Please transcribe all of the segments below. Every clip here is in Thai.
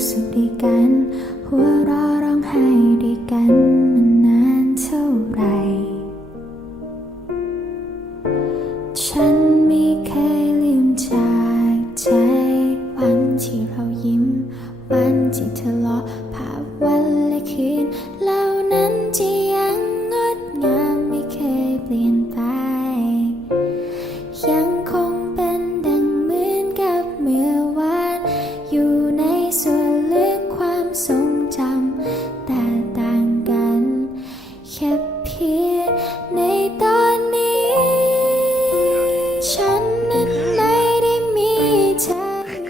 ทุกข์สุขด้วยกัน ค่เพียงในตอนนี้ ฉันนั้นไม่ได้มีเธอ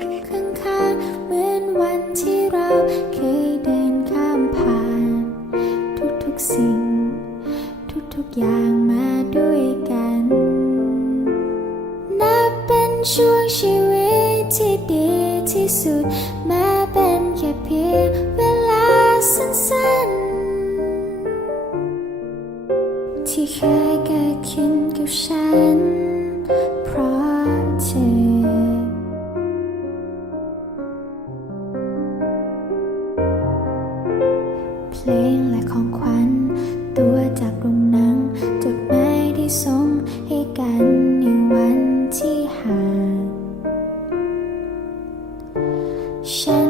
อยู่ข้างๆเหมือนวันที่เราเคยเดินข้ามผ่าน ทุกๆสิ่ง ทุกๆอย่างมาด้วยกัน นับเป็นช่วงชีวิตที่ดีที่สุดแม้เป็นแค่เพียงเวลาสั้นๆ เคยเกิดขึ้นกับฉัน เพราะเธอเพลงและของขวัญ ตัวจากโรงหนัง จดหมายที่ส่งให้กันในวันที่ห่างฉัน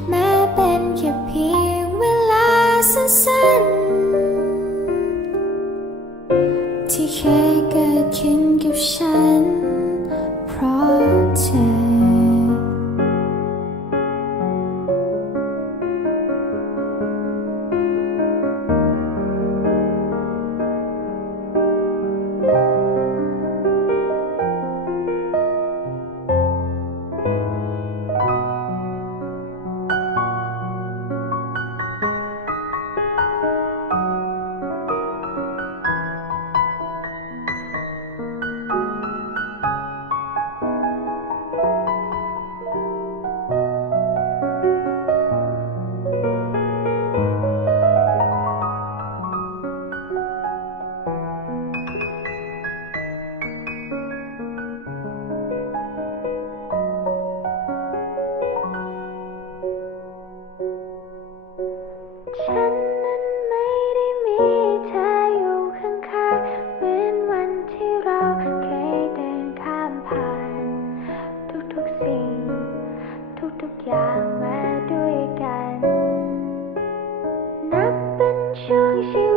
ช่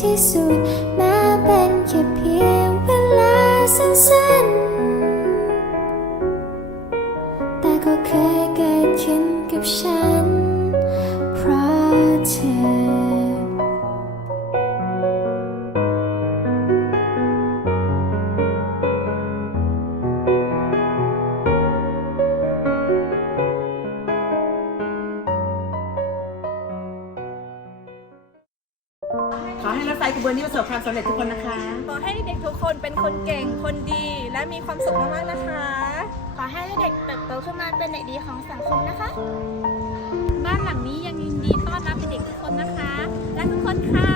ที่สุด แม้เป็นแค่เพียงเวลาสั้นๆ แต่ก็เคยเกิดขึ้นกับฉัน อให้รถไฟขบวนนี้ประสบความสำเร็จทุกคนนะคะ ขอให้เด็กๆทุกคนเป็นคนเก่ง คนดี และมีความสุขมากๆนะคะ ขอให้เด็กเติบโตขึ้นมาเป็นเด็กดีของสังคมนะคะ บ้านหลังนี้ยังยินดีต้อนรับเด็กๆทุกคนนะคะ และทุกคนค่ะ